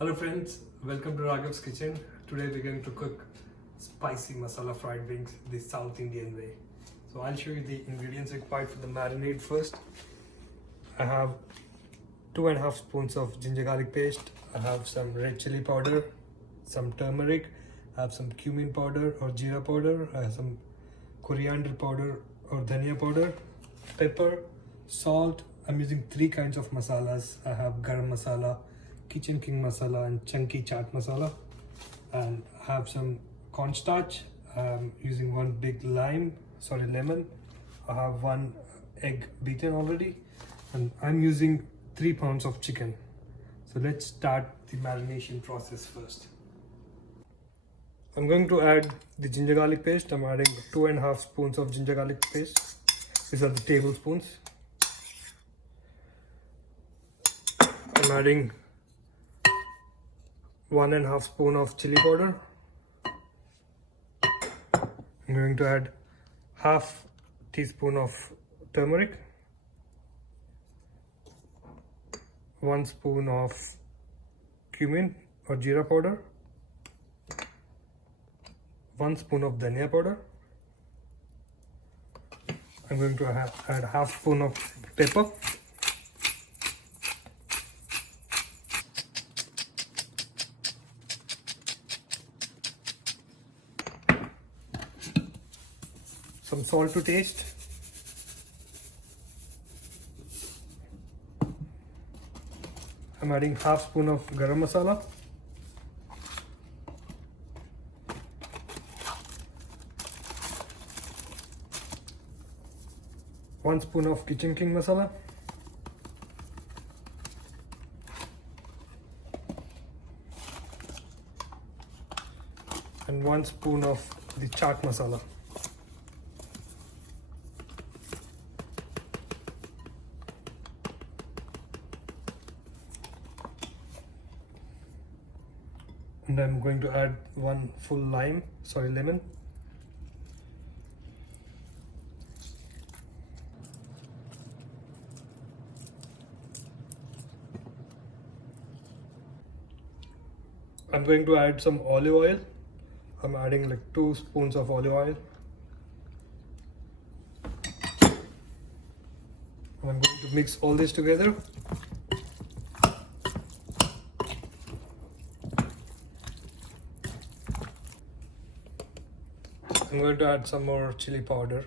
Hello friends, welcome to Raghav's kitchen. Today we're going to cook spicy masala fried wings the South Indian way. So I'll show you the ingredients required for the marinade first. I have 2.5 spoons of ginger garlic paste. I have some red chili powder, some turmeric, I have some cumin powder or jeera powder, I have some coriander powder or dhania powder, pepper, salt. I'm using 3 kinds of masalas. I have garam masala, kitchen king masala and chunky chaat masala, and I have some cornstarch. I'm using 1 big lemon. I have 1 egg beaten already, and I'm using 3 pounds of chicken. So let's start the marination process first. I'm going to add the ginger garlic paste. I'm adding 2.5 spoons of ginger garlic paste. These are the tablespoons. I'm adding 1.5 spoon of chili powder. I'm going to add half teaspoon of turmeric, 1 spoon of cumin or jeera powder, 1 spoon of dhania powder. I'm going to add half spoon of pepper. Some salt to taste. I'm adding half spoon of garam masala. One spoon of kitchen king masala. And 1 spoon of the chaat masala. And I'm going to add 1 full lemon. I'm going to add some olive oil. I'm adding like 2 spoons of olive oil. I'm going to mix all this together. I'm going to add some more chili powder.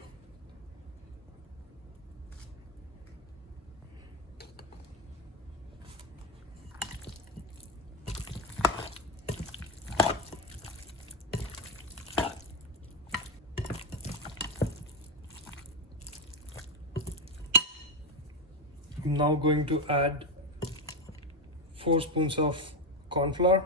I'm now going to add 4 spoons of corn flour.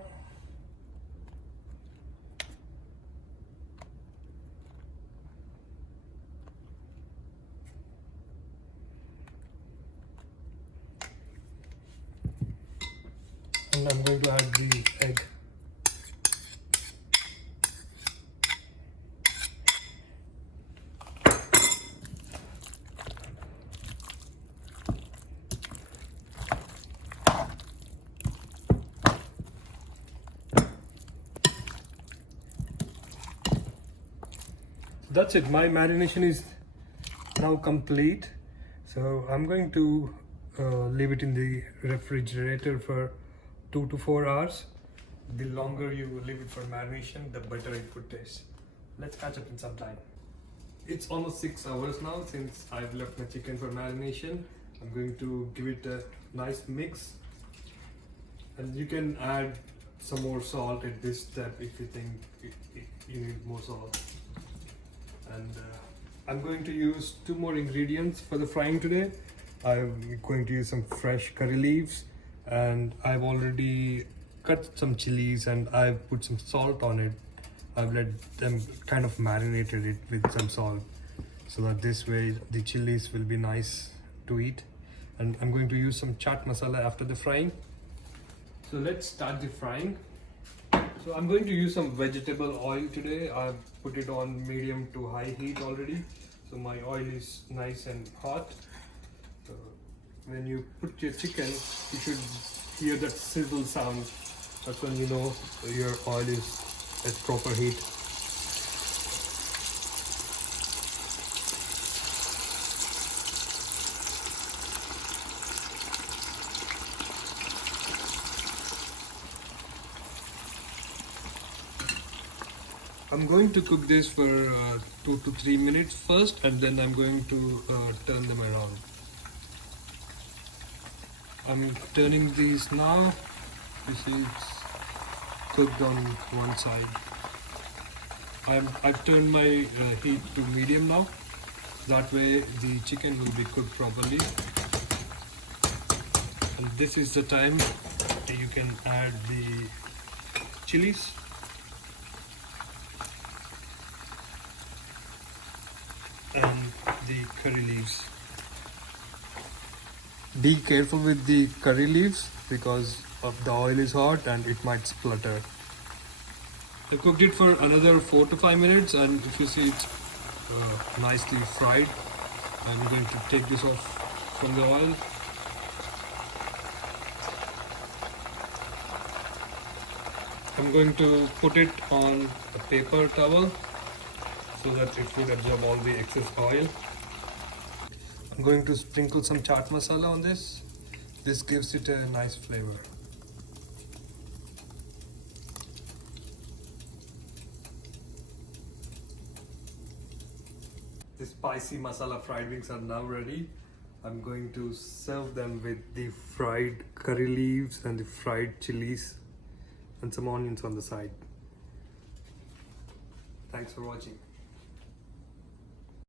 And I'm going to add the egg. That's it. My marination is now complete. So I'm going to leave it in the refrigerator for 2 to 4 hours. The longer you leave it for marination, the better it would taste. Let's catch up in some time. It's almost 6 hours now since I've left my chicken for marination. I'm going to give it a nice mix, and you can add some more salt at this step if you think you need more salt. And I'm going to use 2 more ingredients for the frying today. I'm going to use some fresh curry leaves, and I've already cut some chilies and I've put some salt on it. I've let them kind of marinated it with some salt so that this way the chilies will be nice to eat. And I'm going to use some chaat masala after the frying. So let's start the frying. So I'm going to use some vegetable oil today. I've put it on medium to high heat already. So my oil is nice and hot. So when you put your chicken, you should hear that sizzle sound That's when you know your oil is at proper heat. I'm going to cook this for 2 to 3 minutes first, and then I'm going to turn them around. I'm turning these now. You see it's cooked on one side. I've turned my heat to medium now. That way the chicken will be cooked properly. And this is the time you can add the chilies. And the curry leaves. Be careful with the curry leaves because of the oil is hot and it might splutter. I cooked it for another 4 to 5 minutes, and if you see it's nicely fried. I'm going to take this off from the oil. I'm going to put it on a paper towel so that it will absorb all the excess oil. I'm going to sprinkle some chaat masala on this. This gives it a nice flavor. The spicy masala fried wings are now ready. I'm going to serve them with the fried curry leaves and the fried chilies and some onions on the side. Thanks for watching.